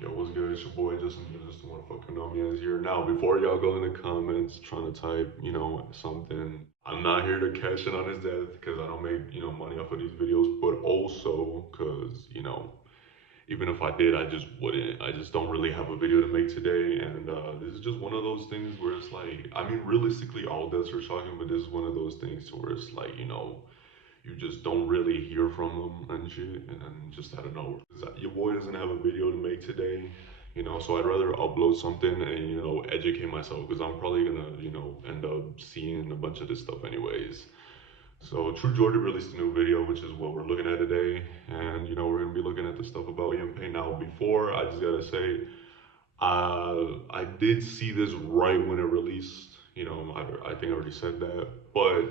Yo, what's good? It's your boy Justin. You just want to fucking know me as here. Now, before y'all go in the comments trying to type, something, I'm not here to cash in on his death because I don't make, money off of these videos, but also because, even if I did, I just wouldn't. I just don't really have a video to make today. And this is just one of those things where it's like, I mean, realistically, all deaths are shocking, but this is one of those things where it's like, you just don't really hear from them and shit, and then just out of nowhere. Your boy doesn't have a video to make today, so I'd rather upload something and, educate myself because I'm probably gonna, end up seeing a bunch of this stuff anyways. So True Georgia released a new video, which is what we're looking at today, and, we're gonna be looking at the stuff about Ian Payne. Now, before, I just gotta say, I did see this right when it released. I think I already said that, but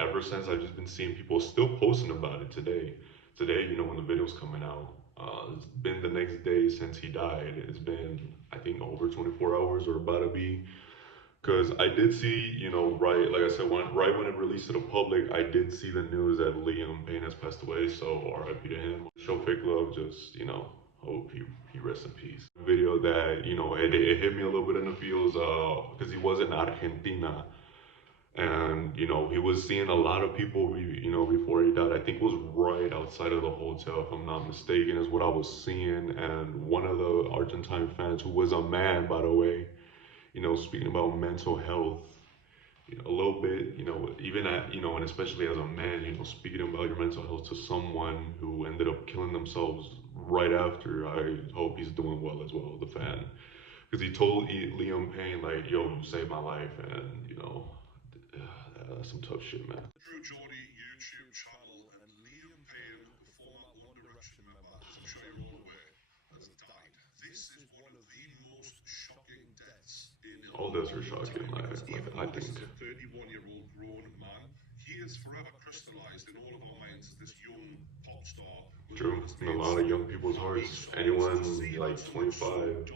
ever since I've just been seeing people still posting about it today. Today, when the video's coming out, it's been the next day since he died. It's been, I think, over 24 hours or about to be. Because I did see, right, like I said, right when it released to the public, I did see the news that Liam Payne has passed away. So RIP to him. Show fake love, just, hope he rests in peace. Video that, it hit me a little bit in the feels, because he was in Argentina. And, he was seeing a lot of people, before he died. I think it was right outside of the hotel, if I'm not mistaken, is what I was seeing. And one of the Argentine fans, who was a man, by the way, speaking about mental health, a little bit, even at, and especially as a man, speaking about your mental health to someone who ended up killing themselves right after, I hope he's doing well as well, the fan. Because he told Liam Payne, like, yo, you saved my life, and, that's some tough shit, man. Drew Geordie YouTube channel, and Liam Payne, the former One Direction member, as I'm sure you're all aware, has died. This is one of the most shocking deaths in All deaths are shocking, Even I though this think. is a 31-year-old grown man, he is forever crystallized in all of our minds as this young pop star with True. all his In a dates. lot of young people's hearts, anyone To see him like so 25, dark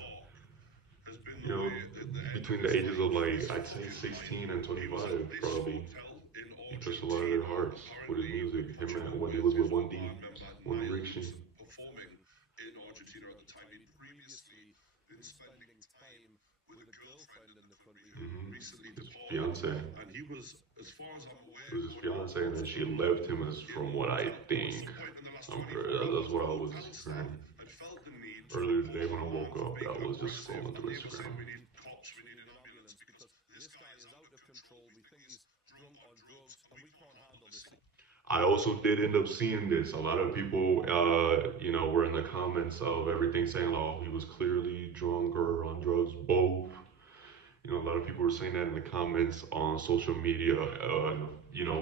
has been you the know, way that the head between of the his ages of life like, is I'd on say his mind. 16 and He was at 25, this probably. hotel in He touched a lot of their Argentina, hearts with his apparently music. Him and when he with was his with old 1D, band member One Niles, Direction. performing in Argentina at the time. He'd previously been spending time with a girlfriend in the country who recently His departed, fiance. and he was, as far as I'm It aware, was his one of the fiance, and then last she people left him, as in from what I at think. some point in the last I'm 24 pretty, that's hours, what I the was local star hearing had felt the need to earlier today report when the I man woke for up. being I was just aggressive, scrolling and through they were saying, Instagram. we need cops, we need an ambulance, because this guy is out of control. We think he's drunk on drugs, and we can't handle this. I also did end up seeing this. A lot of people, were in the comments of everything saying, "Oh, he was clearly drunk or on drugs, both." A lot of people were saying that in the comments on social media.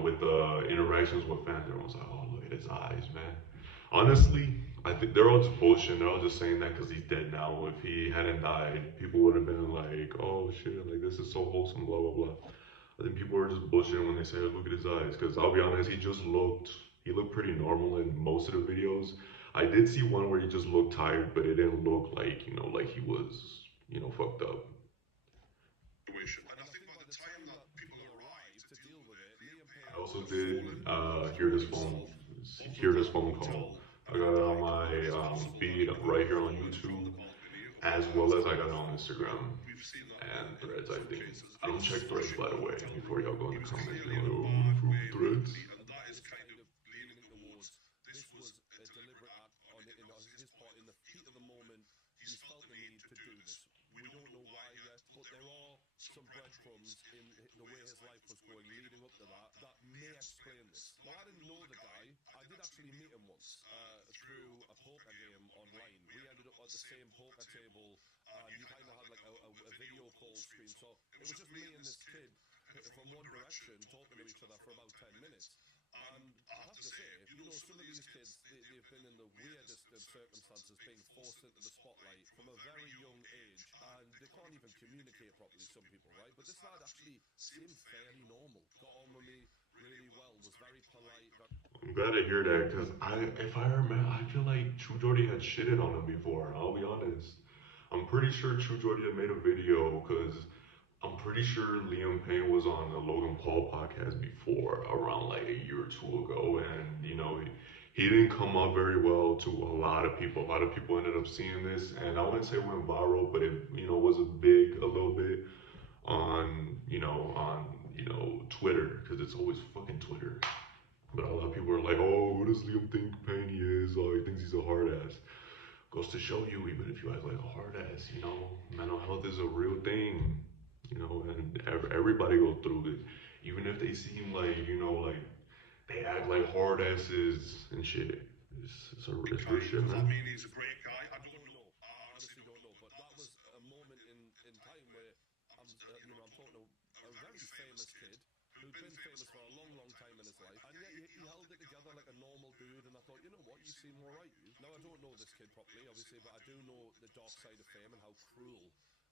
With the interactions with fans, everyone's like, "Oh, look at his eyes, man." Honestly, I think they're all just bullshit. They're all just saying that because he's dead now. If he hadn't died, people would have been like, "Oh shit, like this is so wholesome," blah blah blah. I think people are just bullshitting when they say, "Look at his eyes," because I'll be honest, he looked pretty normal in most of the videos. I did see one where he just looked tired, but it didn't look like, like he was, fucked up. Situation. And I think by the time that people arrived to deal with it, Liam I Payne also would have did fallen hear over himself over hear this the phone call. hotel, I and got he it on died my as a result of that. feed He would right have here on fallen from YouTube, the balcony over as the well glass as I of got the it on phone. Instagram We've seen that and in Threads. I some think cases. I He don't was check Threads, smashing by the the way. hotel Before room. y'all go in He the was comments, clearly being in like, a "Oh, bad from way Threads." mentally, and that is kind of leaning towards this was a deliberate act on his part. In the heat of the moment, he's felt the need to do this. We don't know why yet, but there are some breadcrumbs in the way his life was going leading up to that that may explain this. Now, I didn't know the guy. I did actually meet him once through a poker game online. We ended up at the same poker table, and you kind of had like a video call screen. So it was just me and this kid from One Direction talking to each other for about 10 minutes. And I have to say, some of these kids, they've been in the weirdest of circumstances, being forced into the spotlight from a very young age, and they can't even communicate properly, some people, right? But this lad actually seemed fairly normal, got on with me really well, was very polite. I'm glad to hear that because if I remember, I feel like True Jordy had shitted on him before. I'll be honest. I'm pretty sure True Jordy had made a video because I'm pretty sure Liam Payne was on the Logan Paul podcast before, around like a year or two ago, and he didn't come off very well to a lot of people. A lot of people ended up seeing this, and I wouldn't say it went viral, but it was a big a little bit on Twitter because it's always fucking Twitter. But a lot of people are like, oh, who does Liam think Payne is? Oh, he thinks he's a hard ass. Goes to show you, even if you act like a hard ass, mental health is a real thing, and everybody goes through it. Even if they seem like, like they act like hard asses and shit. It's real shit, Does that man. mean he's a great guy? I don't know. I honestly don't know. But that was a moment in time where I'm talking to a very famous kid who'd been famous for a long, long time in his life, and yet he held it together like a normal dude. And I thought, you know what, you seem all right. Now I don't know this kid properly, obviously, but I do know the dark side of fame and how cruel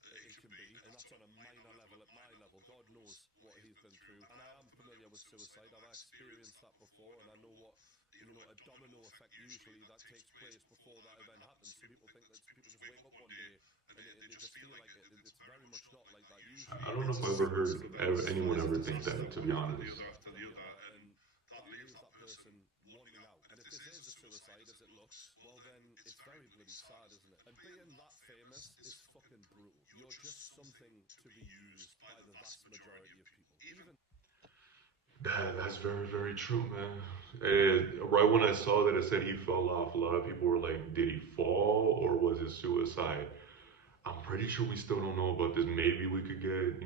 it can be, and that's on a minor level. At my level, God knows what he's been through, and I am familiar with suicide. I've experienced that before, and I know what a domino effect usually that takes place before that event happens. Some people think that people just wake up one day and they just feel like it. It's very much not like that. Usually, I don't know it's if a I ever series heard of events anyone as a ever think that, disaster, to be one after the honest. other after the other, and that leaves that person wanting out. And if this is a suicide, as it looks, well then it's very bloody sad, isn't it? And being that famous is fucking brutal. You're just something to be used by the vast majority of people. Even That's very, very true, man. And right when I saw that it said he fell off, a lot of people were like, did he fall or was it suicide? I'm pretty sure we still don't know about this. Maybe we could get,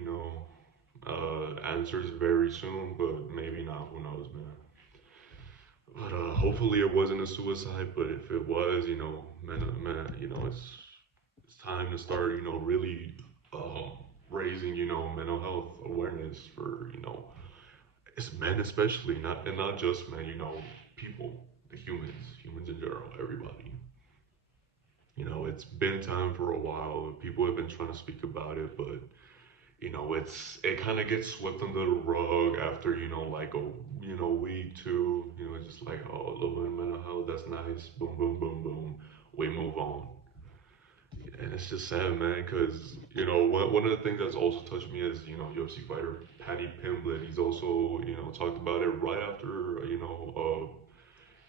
answers very soon, but maybe not. Who knows, man? But hopefully it wasn't a suicide. But if it was, man, it's time to start, really um, raising, mental health awareness for, it's men especially, not just men, people, the humans in general, everybody. It's been time for a while. People have been trying to speak about it, but it kind of gets swept under the rug after like a week two. It's just like, oh, a little bit of mental health, that's nice. Boom, boom, boom, boom. We move on, and it's just sad, man. Because one of the things that's also touched me is UFC fighter Paddy Pimblett. He's also talked about it right after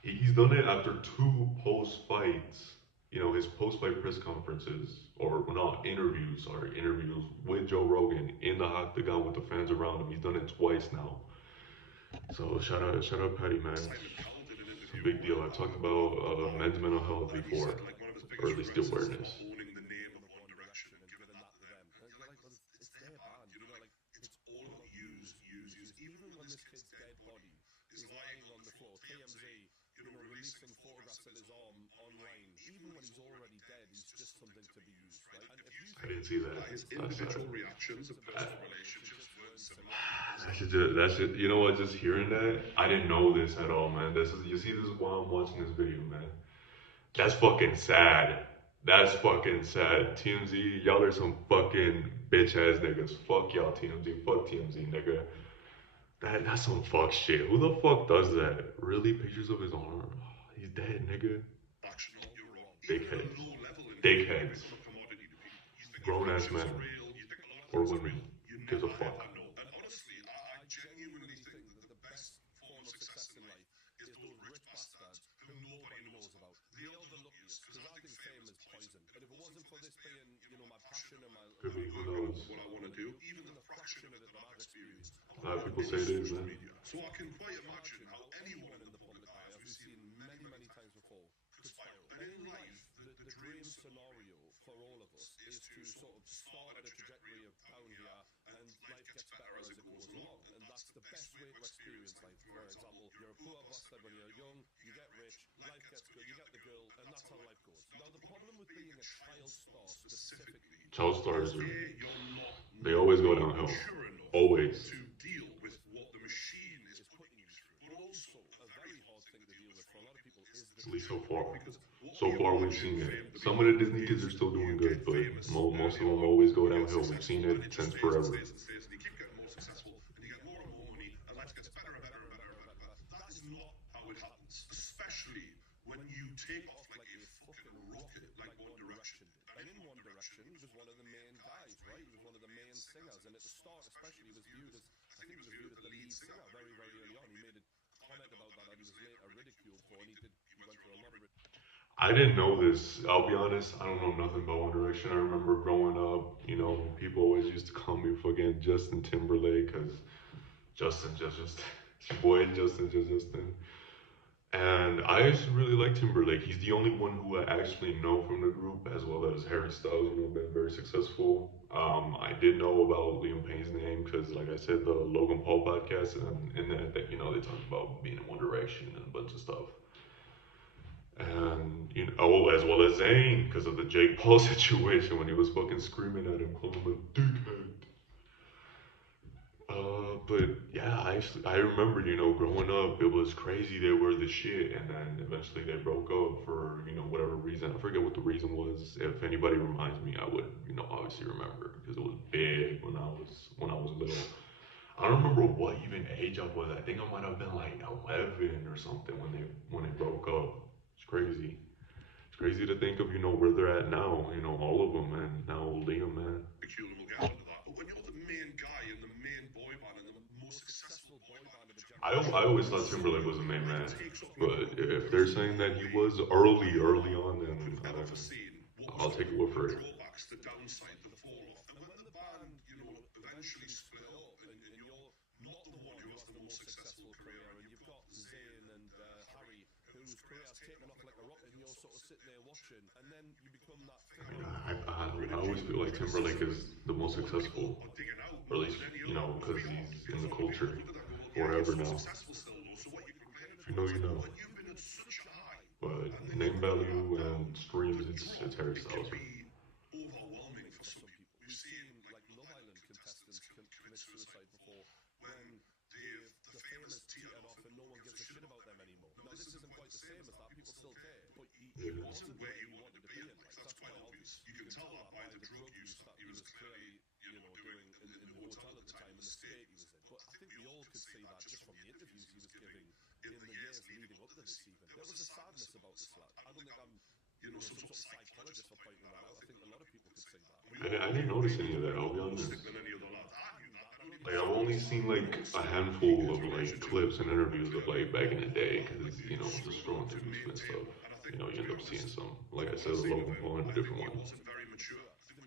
he's done it after two post fights. His post fight press conferences, or not interviews, sorry, interviews with Joe Rogan in the octagon with the fans around him. He's done it twice now. So shout out, Patty, man. Simon Cowell did an It's a interview big deal. I talked about men's mental health and he before, said like one of his or biggest at least the regrets is awareness. not owning the name of One Direction and giving that to them. And you're like, well, it's their band, like it's all about use. Even when this kid's dead body is lying on the floor, TMZ, releasing photographs of his arm online. Even when he's already dead, he's just something to be used, right? And if you I didn't see that. his That's individual reactions of personal relationships weren't similar. you know what? Just hearing that, I didn't know this at all, man. You see, this is why I'm watching this video, man. That's fucking sad. That's fucking sad. TMZ, y'all are some fucking bitch ass niggas. Fuck y'all, TMZ. Fuck TMZ, nigga. That's some fuck shit. Who the fuck does that? Really? Pictures of his arm? He's dead, nigga. Actually, you're wrong. Even at a Dickheads. low level in his career, Dickheads. he become a commodity to people. You think Grown ass friendships men. are real, you think a lot of Or things are women. real, you Gives never a fuck. ever know. And honestly, I genuinely think that the best form of success in life is those rich bastards who nobody knows about. They are the luckiest, because I think fame is poison. And if it wasn't for this being, my passion and my Could be, who work, knows? what I want to do, even the fraction of it that I've experienced, A lot of people say it is, social man. media. So I can quite imagine how anyone in the public eye, as we've seen many, many times before, could spiral. And in life, the dream scenario for all of us is to sort of start at a trajectory of down here and life gets better as it goes along. And that's the best way to experience life. For example, you're a poor bastard when you're young, you get rich, life gets good, you get the girl, and that's how life goes. Now, the problem with being a child star specifically Child stars is are. you're not They always go downhill. mature enough Always. to deal with what the machine is putting you through. But also, a very hard thing to deal with for a lot of people is the At least so far. because So far, we've seen it. Some of the Disney kids are still doing good, but most of them always go downhill. We've seen it since forever. and you keep getting more successful, and you get more and more money, and life gets better and better and better and better. That is not how it happens, especially when you take off like a fucking rocket, like One Direction did. And in One Direction, he was one of the main guys, right? He was one of the main singers, and at the start, especially, he was viewed as, I think he was viewed as the lead singer very, very early on. He made a comment about that he was later ridiculed for, and he did I didn't know this. I'll be honest. I don't know nothing about One Direction. I remember growing up, people always used to call me fucking Justin Timberlake because Justin, it's your boy Justin. And I used to really like Timberlake. He's the only one who I actually know from the group, as well as Harry Styles, been very successful. I did know about Liam Payne's name because, like I said, the Logan Paul podcast, and in that, they talked about being in One Direction and a bunch of stuff. And, as well as Zayn because of the Jake Paul situation when he was fucking screaming at him, calling him a dickhead. But yeah, I remember, growing up, it was crazy. They were the shit, and then eventually they broke up for, whatever reason. I forget what the reason was. If anybody reminds me, I would, obviously remember because it was big when I was little. I don't remember what even age I was. I think I might have been like 11 or something when they broke up. It's crazy. It's crazy to think of, where they're at now. All of them, man. Now Liam, man. I always thought Timberlake was the main man, but if they're saying that he was early on, then I'll take your word for it. And when the band, eventually split up, and you're not the one who has the most successful career, and you've got Zayn and Harry, whose career's taken off like a rocket, and you're sort of sitting there watching, and then you become that figure of I always feel like Timberlake is the most successful, or at least because he's in the culture forever now. If you know, you know. But name value and streams, it's Harry Styles. for some people. We've seen like Love Island contestants commit suicide before when the fame has teetered off and no one gives a shit about them anymore. Now this isn't quite the same as that. People still care, but he Yeah. wasn't where he wanted to be in life. That's quite obvious. You can tell that by the drug use that he was clearly, doing in the hotel at the time and the state he was in. But I think we all could see that just from the interviews he was giving in the years leading up to this. Even there was a sadness about this lad. I don't think I'm, some sort of psychologist for pointing that out. I think a lot of people could see that. I didn't notice any of that. I'll be honest. Like I've only seen like a handful of like clips and interviews of like back in the day because just scrolling through YouTube and stuff. You end up seeing some. Like I said, with Logan Paul and a different one. When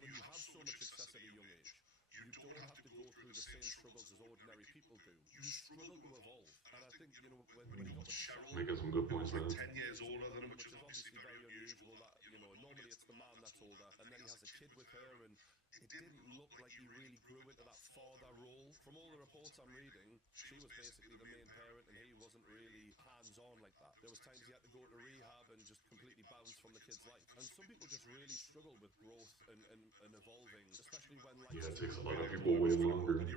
you have so much success at a young age, you don't have to go through the same struggles as ordinary people do. You struggle to evolve. And I think, when he got with Cheryl, Making some good points, man. which is obviously very unusual that, normally it's the man that's older, and then he has a kid with her, and it didn't look like he really grew into that father role. From all the reports I'm reading, she was basically the main parent, and he wasn't really hands-on like that. There was times he had to go to rehab and just completely bounce from the kid's life. And some people just really struggle with growth and evolving, especially when Yeah, life's it takes a lot of people way longer to do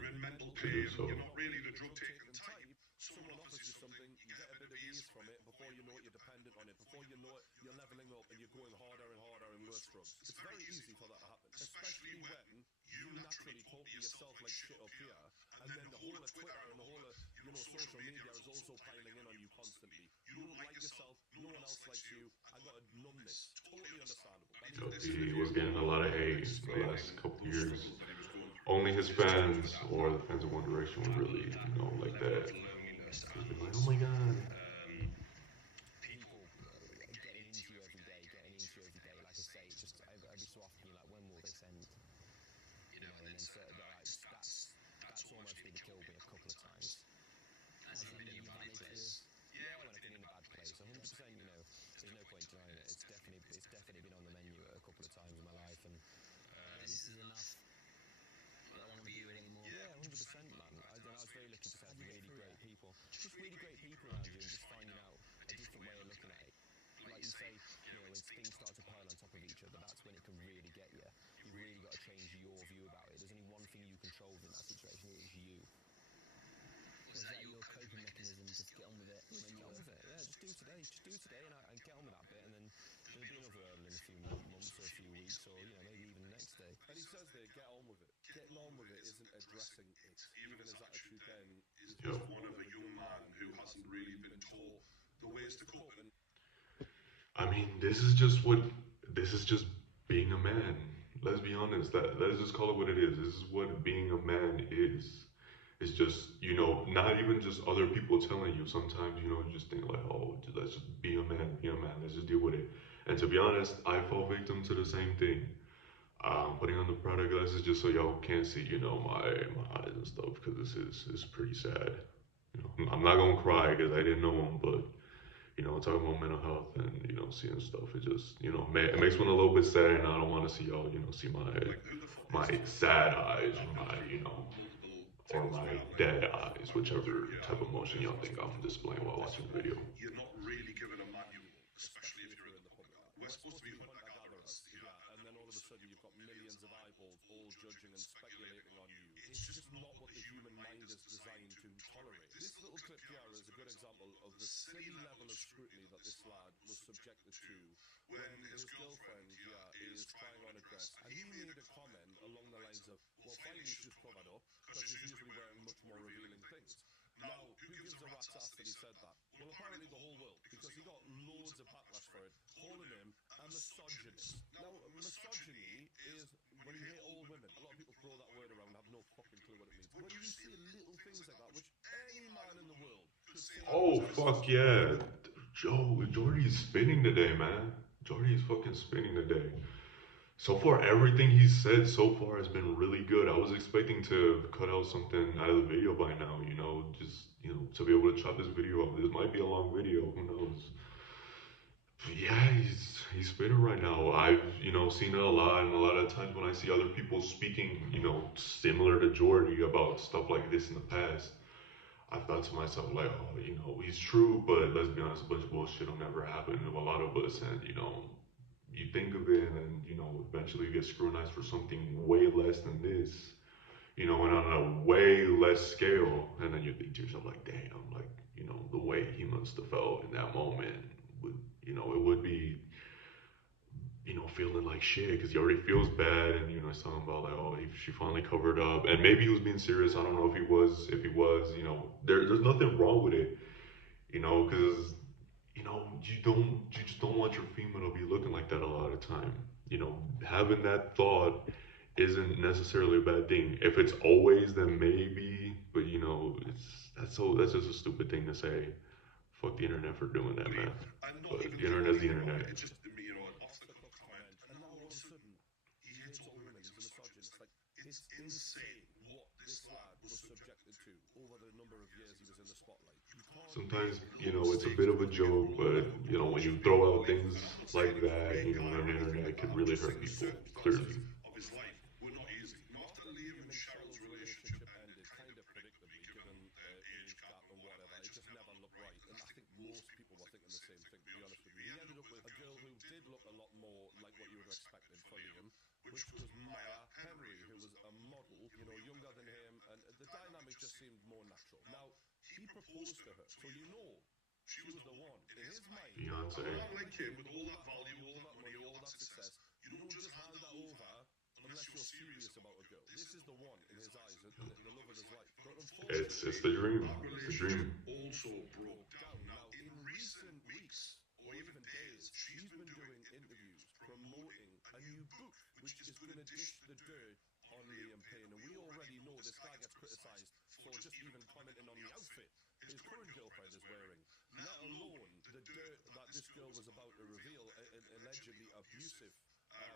so. taking type. Someone offers you something, you get a bit of ease from it. Before you know it, you're dependent on it. Before you know it, you're leveling up and you're going harder and harder and worse drugs. It's very easy for that to happen, especially when you naturally talk to yourself like shit up here, and then the whole of Twitter and the whole of social media is also piling in on you constantly. You don't like yourself, no one else likes you. I got to numb this. Totally understandable. He was getting a lot of hate the last couple years. Only his fans or the fans of One Direction would really, like that. He's been like, oh my god. And he says there, get on with it. Getting on with it isn't addressing it. Even his attitude then is Yep. one of a young man who hasn't really been taught the ways to cope. And I mean, this is just being a man. Let's be honest. Let's just call it what it is. This is what being a man is. It's just, not even just other people telling you. Sometimes, you just think like, oh, let's just be a man, let's just deal with it. And to be honest, I fall victim to the same thing. Putting on the product glasses just so y'all can't see, my eyes and stuff, because this is pretty sad. I'm not gonna cry because I didn't know him, but talking about mental health and seeing stuff, it just it makes one a little bit sad, and I don't want to see y'all, see my sad eyes, or my or my dead eyes, whichever type of emotion y'all think I'm displaying while watching the video. Especially if you're in the public eye. We're supposed to be hunter-gatherers, yeah, and then all of a sudden you've got millions of eyeballs all judging and speculating on you. It's just not what the human mind is designed to tolerate. This little clip here is a good example of the silly level of scrutiny that this lad was subjected to when his girlfriend, yeah, is trying on a dress, and he made a comment along the lines of, well, fine, he's just covered up, because she's usually wearing much more revealing things. Now, who gives a rat's ass that he said that? Well, apparently the whole world, because he got loads of backlash for it, calling him a misogynist. Now, misogyny is when you hate all women. A lot of people throw that word around and have no fucking clue what it means. When you see little things like that, which any man in the world could say that Oh his wife fuck is a yeah, misogynist. Jordy's spinning today, man. Jordy's fucking spinning today. So far, everything he's said so far has been really good. I was expecting to cut out something out of the video by now, just to be able to chop this video up. This might be a long video, who knows? But yeah, he's spinning right now. I've seen it a lot, and a lot of times when I see other people speaking, similar to Jordy about stuff like this in the past, I thought to myself like, oh, he's true, but let's be honest, a bunch of bullshit will never happen to a lot of us, and you think of it, and then eventually you get scrutinized for something way less than this, and on a way less scale, and then you think to yourself like, damn, like the way he must have felt in that moment would, it would be, feeling like shit because he already feels bad, and he's talking about like, oh, she finally covered up, and maybe he was being serious. I don't know if he was, there's nothing wrong with it, because you just don't want your female to be looking like that a lot of time. Having that thought isn't necessarily a bad thing. If it's always, then maybe, but that's just a stupid thing to say. Fuck the internet for doing that, man. But the internet's the internet. Off the cuff comment, and now all of a sudden he hates all women. He's a misogynist. Like, it's insane what this lad was subjected to over the number of years he was in the spotlight. You can't Sometimes blame it's a bit of a joke, but when you throw out things like that, on the internet, it could really hurt people. Clearly. Michelle's relationship ended kind of predictably, given age gap and whatever. It just never looked right, and I think most people were thinking the same thing, to be honest with you. He ended up with a girl who did look a lot more like what you would have expected for Liam, which was Maya Henry, who was a model, younger than him, and the dynamic just seemed more natural. Now, he proposed to her, so she was the one. In his mind, Beyonce. a man like him, with all that value, all that money, all that success, you don't just hand that over unless you're serious about a girl. This is the one in his eyes, the love of his life. But It's unfortunately, the dream. that It's the dream. relationship also broke down. Now, in recent weeks or even days, she's been doing interviews promoting a new book, which is going to dish the dirt on Liam Payne. And we already know this guy gets criticized for just even commenting on the outfit his current girlfriend is wearing, let alone the dirt that this girl was about to reveal, an allegedly abusive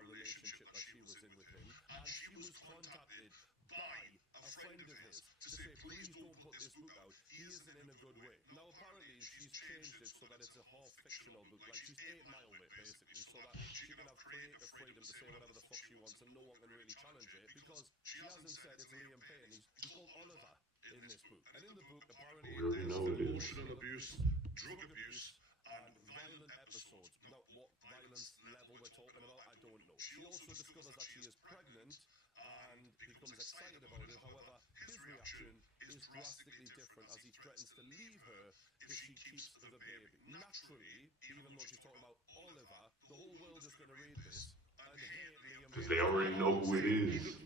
relationship that she was in with him. And she was contacted by a friend of his to say, please don't put this book out. He isn't in a good way. Now, apparently, she's changed it so that it's a half fictional book. Like, she's 8 miles it, basically, so that she can have creative freedom to say whatever the fuck she wants and no one can really challenge it, because she hasn't said it's Liam Payne. He's called Oliver in this book. And in the book, apparently, We already know it is. emotional abuse, drug abuse, and violent episodes. Now, what violence level we're talking about, I don't know. She also discovers that she is pregnant and becomes excited about it. However, his reaction is drastically different as he threatens to leave her if she keeps the baby. Naturally, even though she's talking about Oliver, the whole world is going to read this and hate Liam Because they already Payne. know who it is.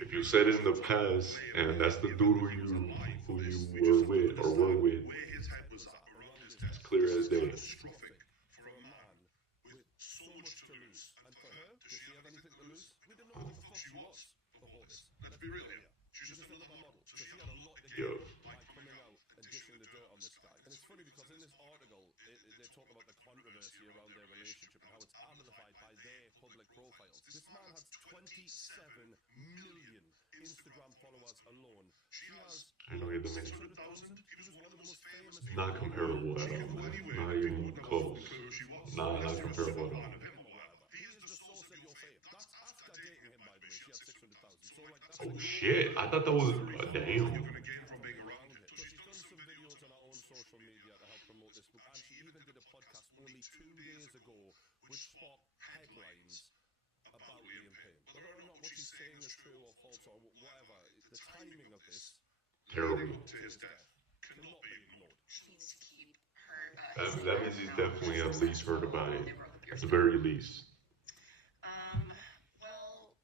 If you said it in the past, and that's the dude who you were with or were with, it's clear as day. Catastrophic for a man with so much to lose. And for her, does she have anything to lose? We didn't know what the fuck she was before this. Let's be real here. She's just another model. So she had a lot to Yeah. gain by coming out and dishing the dirt on this guy. And it's funny because in this article, they talk about the controversy around their relationship and how it's amplified by their public profiles. This man has 27 million Instagram followers alone. She has I know you're the man. 600,000. He was one of the most famous Not people in the world. comparable at all, man. Not even close. Not comparable at all. Him or whatever. He is the source of your fame. That's after dating him, by the way. She had 600,000. So, like, that's Oh a shit! I thought that was a damn. around him. But she's done some videos on her own social media to help promote this book, and she even did a podcast only 2 days ago, which sparked headlines about Liam Payne. Whether or not what she's saying is true or false or whatever, the timing of this Terrible. to his death cannot be ignored. She needs to keep her. That means he's definitely at least heard about it. At the very least. Well,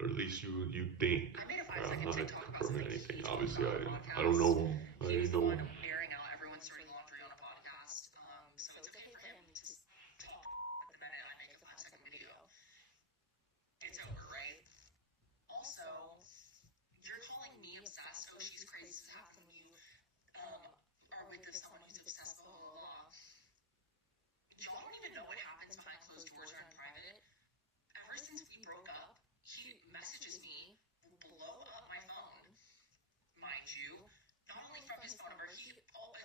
Or at least you think. I made a I'm 5-second not TikTok about confirming something. anything. He Obviously, talked about I don't know him. I He was didn't the know one him. airing out everyone's dirty laundry on a podcast. So it's okay for him to talk at the minute I make a 5-second video. It's over, right? Also, you're calling me obsessed. Oh, she's crazy as half when you are with this someone who's obsessed, blah, blah, blah. Y'all don't even know what happens behind closed doors or in private. Ever since we broke up, he messages me, will blow up my phone, mind you. Not only from his phone number, it's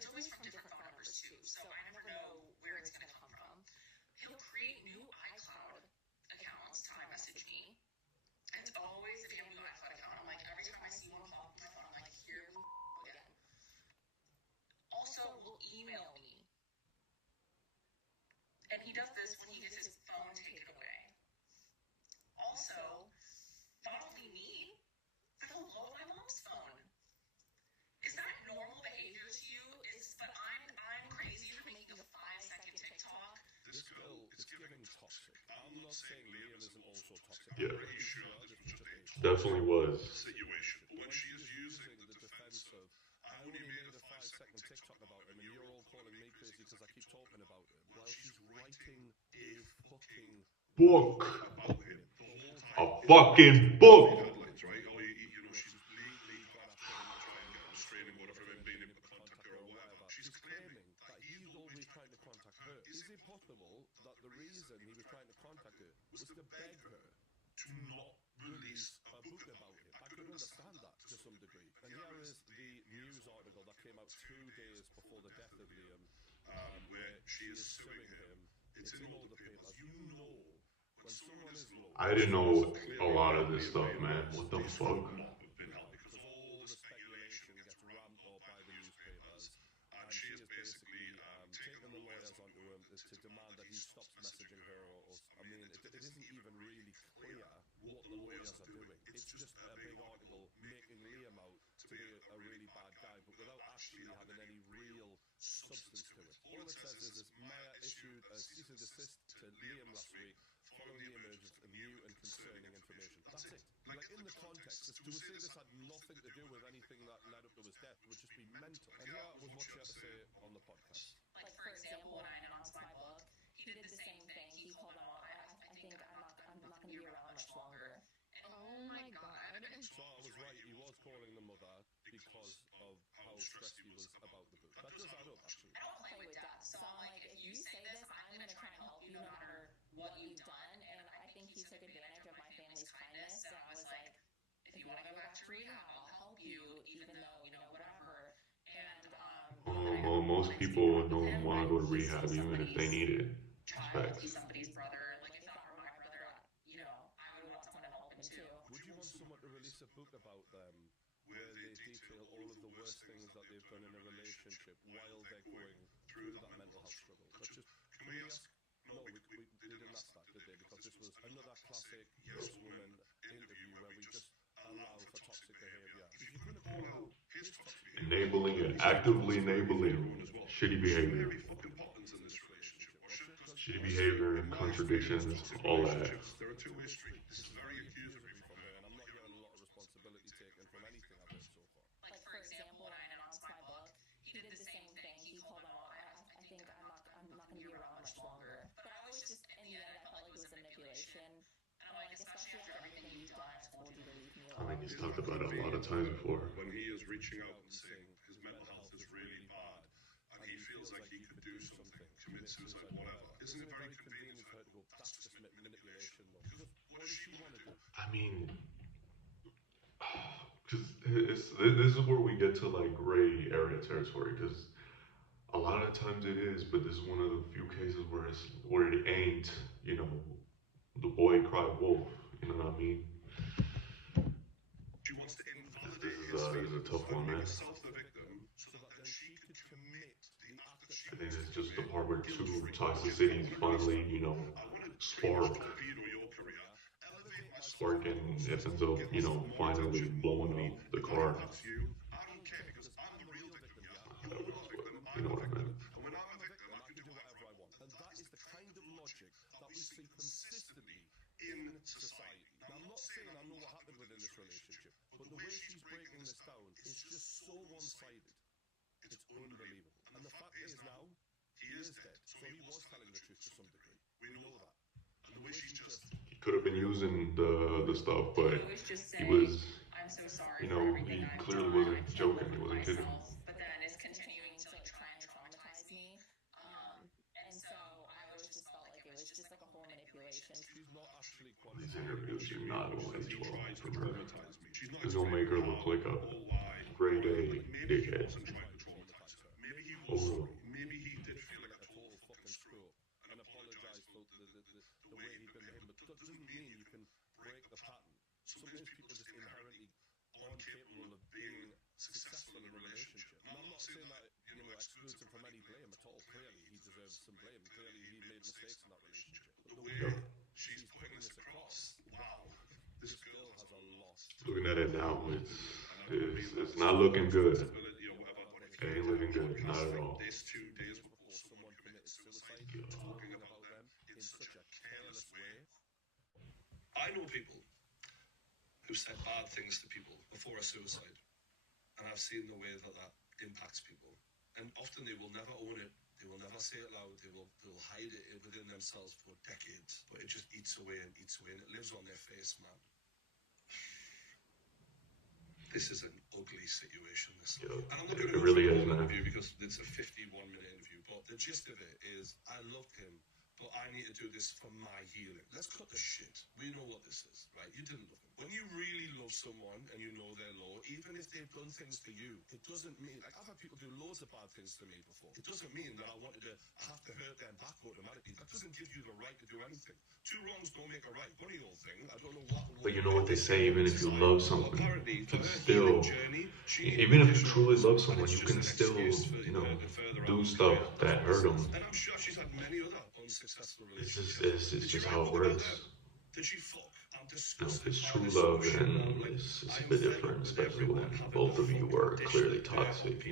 always from different phone numbers too, so I never know where it's going to come from. He'll create new iCloud accounts to message me. And it's always, if you have a new iCloud account, I'm like, every time I see one pop up on my phone, I'm like, here we again. Also, will email me. And he does this when he gets his phone taken away. Also, not only me, I will blow my mom's phone. Is that normal behavior to you? But I'm crazy for making a 5-second TikTok. This girl is giving toxic. I'm not saying Liam isn't also toxic. Yeah. I'm pretty sure this was just a Definitely was. situation. When she is using the defense of, I only made a 5-second TikTok about him, and you're all calling me crazy because I keep talking about him, while she's writing a fucking Book. about him the whole A time. fucking book. Headlines, right? Or she's legally gone after him to try and get a restraining order from him being able to contact her or whatever. She's claiming that he's always trying to contact her. Is it possible that the reason he was trying to contact her was to beg her to not release a book about him? I could understand that to some degree. And here is the news article that came out 2 days before the death of Liam, where she is suing him. It's in all the papers. You know when someone is low. I didn't know a lot of this stuff, man. What the fuck? Been held because Because all the speculation gets ramped up by the newspapers, and she is basically taking the lawyers onto him to demand that he stops messaging her. I mean, it isn't even really clear what the lawyers are doing. It's just a big article making Liam out to be a really bad guy, but without actually having any real substance to it. All it says is Maya issued a cease and desist to Liam last week following the emergence of new and concerning information. That's it. Like, in the context, to say this had nothing to do with anything that led up to his death would just be mental. And that was what she had to say on the podcast. Like, for example, when I announced my book, he did the same thing. He told them all, I think I'm not going to be around much longer. And oh my God. So I was right, he was calling the mother because of how stressed he was about the book. That does add up, actually. I don't play with death. So I'm like, if you say this, I'm going to try and help you no matter what you've done. And I think he took advantage of my family's kindness. And I was like, if you want to go back to rehab, I'll help you, even though, whatever. And, Well, most people don't want to go to rehab even if they need it. Facts. He's somebody's brother. Like, if that were my brother, I would want someone to help him too. Would you want someone to release a book about them where they detail all of the worst things that they've done in a relationship while they're going through that mental health struggle? Let's just, can we ask? No, we didn't ask that, did they? Because this was another classic Yes Woman interview where we just allow for toxic behavior. If you're going to call out his toxic behavior, Enabling and actively enabling shitty behavior. fucking buttons in this relationship. Shitty behavior and contradictions, all that. There are two-way streets. This is very accusory from her, and I'm not hearing a lot of responsibility taken from anything I've heard so far. Like, for example, when I announced my book, he did the same thing. He told them all, I think I'm not going to be around much longer. But I always just, in the end, I felt like it was a manipulation. And like, especially after everything you've done, I told you to leave me I mean, alone. he's talked about it a lot of times before. When he is reaching out and saying his mental health is really bad and he feels like he could do something, commit suicide, whatever, isn't it very convenient for her to go, that's just manipulation? Because what does she want to do? I mean, because this is where we get to like gray area territory. Because a lot of times it is, but this is one of the few cases where it ain't. You know, the boy cried wolf. You know what I mean? She wants to invalidate This his is a feelings tough and one, make man. herself the victim so that then she could commit the act that she I think wants it's to just the commit part where two guilt-free. toxicities finally, I want to pretty much spark, torpedo your career, elevate myself spark, in the and it process, ends up, get myself more finally attention, more blowing money. up the If that car. impacts you, I don't care because I'm the real victim, yeah? You're not a victim, You I'm know a what I victim. meant. And when I'm a victim, I can do whatever I want. And that is the kind of logic that we see consistently in society. Now, I'm not saying I know what happened within this relationship, but the way she's breaking this down is just so one-sided. It's unbelievable. And the fact is now, he is dead. So he was telling the truth to some degree. We know that. And the way she's just... He could have been using the stuff, but He was just he saying, was, I'm so sorry you for know, everything he I've clearly done. I wasn't can't joking. live He with wasn't kidding. myself, but then is continuing to like try and traumatize me. And so I always just felt like it was just like a whole manipulation. She's not actually These quantifying interviews do not go because end he well tried to from her. traumatize me. She's not It's gonna make her look like a or why. grade A Maybe he dickhead. wasn't trying to traumatize her. Maybe he was Oh. sorry. Maybe he did feel like a total fucking screw up and apologized for the way he'd been behaving. But that doesn't mean you can break the pattern. Sometimes people just inherently aren't capable of being successful in a relationship. And I'm not saying that, excludes him from any blame at all. Clearly, he deserves some blame. Clearly, he made mistakes in that relationship. But the way she's putting this across, wow, this girl has a lot. Looking at it now, it's not looking good. It ain't looking good, not at all. This 2 days before someone committed suicide, talking about them in such a careless way. I know people who said bad things to people before a suicide, and I've seen the way that impacts people. And often they will never own it. They will never say it loud. They will hide it within themselves for decades. But it just eats away, and it lives on their face, man. This is an ugly situation. This. Yeah, And I'm not going it to go really through is, the whole man. interview because it's a 51-minute interview. But the gist of it is, I loved him, but I need to do this for my healing. Let's cut the shit. We know what this is, right? You didn't love him. When you really love someone and you know they're low, even if they've done things to you, it doesn't mean, like I've had people do loads of bad things to me before. It doesn't mean that I have to hurt them back automatically. That doesn't give you the right to do anything. Two wrongs don't make a right. Funny old thing. I don't know what. But you know what they say, even if you love something, Apparently, you for can her still, healing journey, even if you truly love someone, you can still, do stuff that hurt them. And I'm sure she's had many other unsuccessful relationships. It's just how it works. Did she fuck? I'm You know, disgusted. it's true love, and it's a bit different, especially when both of you are clearly toxic,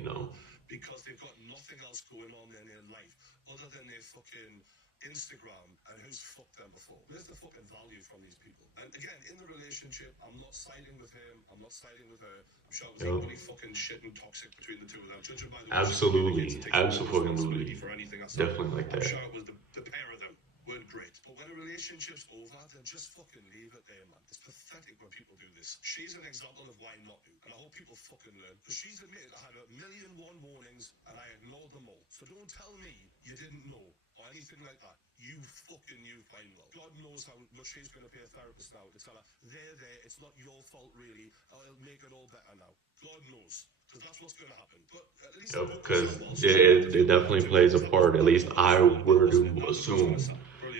Because they've got nothing else going on in their life other than their fucking Instagram and who's fucked them before. Where's the fucking value from these people? And again, in the relationship, I'm not siding with him, I'm not siding with her. I'm sure it was equally fucking shit and toxic between the two of them. Judging by the way Absolutely, she takes absolutely, for anything I said. definitely like that. I'm sure it was the pair of them weren't great. But when a relationship's over, then just fucking leave it there, man. It's pathetic when people do this. She's an example of why not to. And I hope people fucking learn. Because she's admitted I had 1,000,001 warnings and I ignored them all. So don't tell me you didn't know or anything like that. You fucking knew fine well. God knows how much she's going to pay a therapist now to tell her, they're there, it's not your fault really. I'll make it all better now. God knows. Because that's what's going to happen. But at least Because it definitely plays a part. At least I were to assume,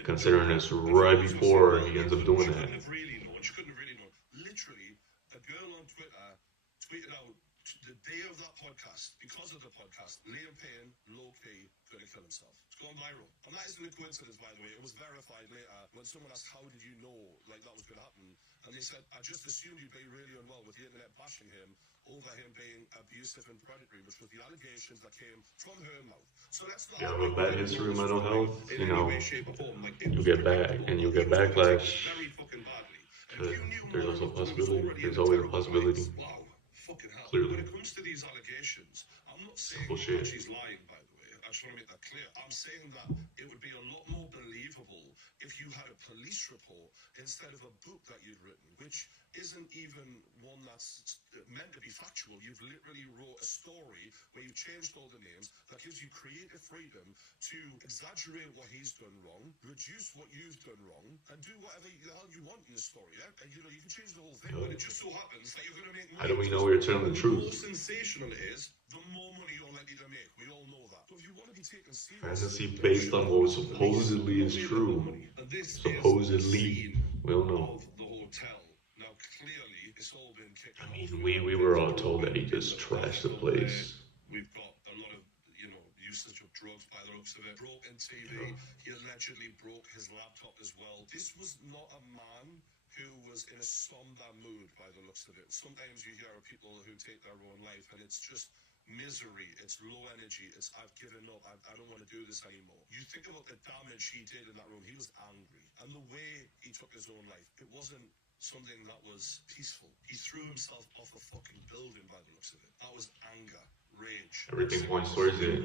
considering it's right before he ends up doing that. She couldn't have really known. Literally, a girl on Twitter tweeted out the day of that podcast, because of the podcast, Liam Payne, low-key, going to kill himself. It's gone viral. And that isn't a coincidence, by the way. It was verified later when someone asked, how did you know that was going to happen? And they said, I just assumed you'd be really unwell with the internet bashing him over him being abusive and predatory, which was the allegations that came from her mouth. So let's not... You have a bad history of mental health, in any way, shape, or form. Like, you get back, and you get backlash. Very fucking badly. There's also a possibility. There's always a possibility. Wow, fucking hell. Clearly. When it comes to these allegations, I'm not saying Bullshit. that she's lying, by the way. I just want to make that clear. I'm saying that it would be a lot more believable if you had a police report instead of a book that you'd written, which isn't even one that's meant to be factual. You've literally wrote a story where you've changed all the names that gives you creative freedom to exaggerate what he's done wrong, reduce what you've done wrong, and do whatever the hell you want in the story. Yeah? And you know, you can change the whole thing, but it just so happens that you're going to make How money. do we know we're telling the The truth? more sensational it is, the more money you're likely to make. We all know that. So if you want to be taken seriously, Fantasy based on what supposedly is true. Supposedly. We don't know. of the hotel. Now, clearly, it's all been kicked I off. mean, we were all told that he just trashed the place. We've got a lot of, usage of drugs by the looks of it. Broke in TV. He allegedly broke his laptop as well. This was not a man who was in a somber mood by the looks of it. Sometimes you hear of people who take their own life and it's just misery, it's low energy, it's I've given up, I don't want to do this anymore. You think about the damage he did in that room, he was angry. And the way he took his own life, it wasn't something that was peaceful. He threw himself off a fucking building by the looks of it. That was anger, rage. Everything points towards it.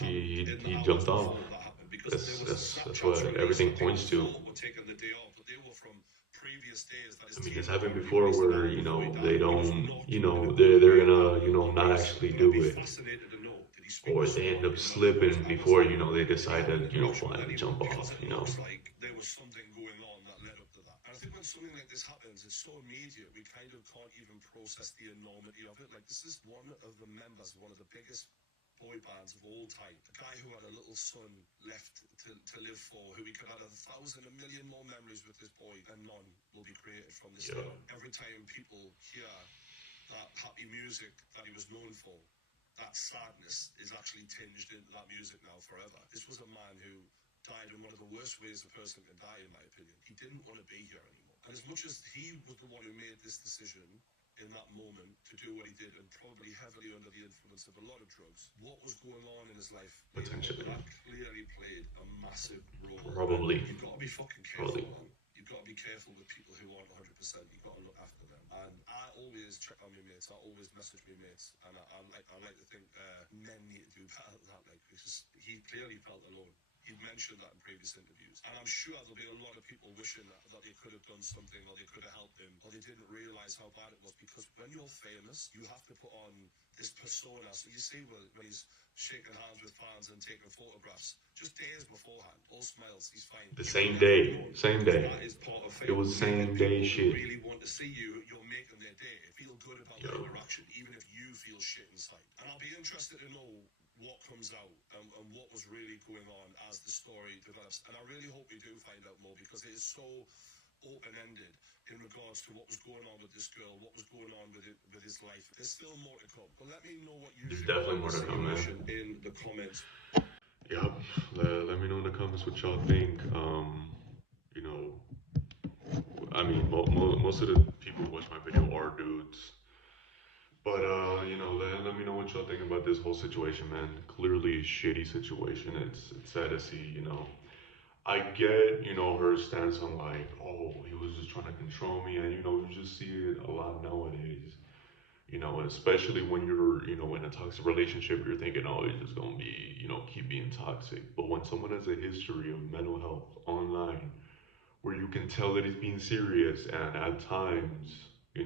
He jumped off. That's what everything points to. I mean, it's happened before where, they don't, they're gonna, not actually do it. Or they end up slipping before, they decide to, finally jump off, Like there was something going on that led up to that. And I think when something like this happens, it's so immediate, we kind of can't even process the enormity of it. Like, this is one of the members of one of the biggest boy bands of all time. A guy who had a little son left to live for, who he could have 1,000, a million more memories with this boy, and none will be created from this day on. Every time people hear that happy music that he was known for, that sadness is actually tinged into that music now forever. This was a man who died in one of the worst ways a person can die, in my opinion. He didn't want to be here anymore. And as much as he was the one who made this decision in that moment to do what he did, and probably heavily under the influence of a lot of drugs, what was going on in his life Potentially. that clearly played a massive role. Probably. You've got to be fucking careful, man. You've got to be careful with people who aren't 100%. You've got to look after them. And I always check on my mates. I always message my mates. And I like to think men need to do better than that. Like, because he clearly felt alone. He mentioned that in previous interviews. And I'm sure there'll be a lot of people wishing that they could have done something, or they could have helped him, or they didn't realize how bad it was. Because when you're famous, you have to put on this persona. So you see when he's shaking hands with fans and taking photographs, just days beforehand, all smiles, he's fine. The same day. Same day. That is part of It was same day shit. Really want to see you, you're making their day. Feel good about the interaction, even if you feel shit inside. And I'll be interested to know what comes out and what was really going on as the story develops. And I really hope we do find out more, because it is so open-ended in regards to what was going on with this girl, what was going on with his life. There's still more to come. But let me know what you There's think. definitely more to come, man. In the comments. Yep. Let me know in the comments what y'all think. I mean, most of the people who watch my video are dudes. But, let me know what y'all think about this whole situation, man. Clearly a shitty situation. It's sad to see, I get, her stance on like, oh, he was just trying to control me. And, you just see it a lot nowadays. Especially when you're, in a toxic relationship, you're thinking, oh, he's just going to be, keep being toxic. But when someone has a history of mental health online, where you can tell that he's being serious, and at times, you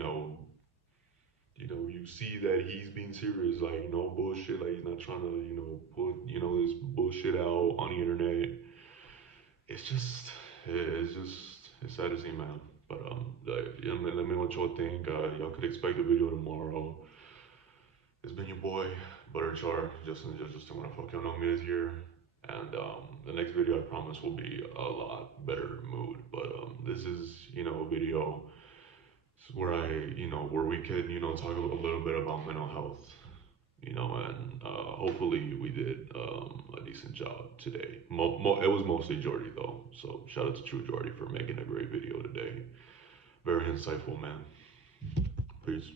see that he's being serious, like, no bullshit, like he's not trying to, put, this bullshit out on the internet. It's sad to see, man. But, let me know what y'all think. Y'all could expect a video tomorrow. It's been your boy, Butterchar. Just want to fuck y'all know me is here. And, the next video, I promise, will be a lot better mood. But, this is, a video where where we could, talk a little bit about mental health, and hopefully we did a decent job today. It was mostly Jordy though, so shout out to True Jordy for making a great video today. Very insightful, man. Peace.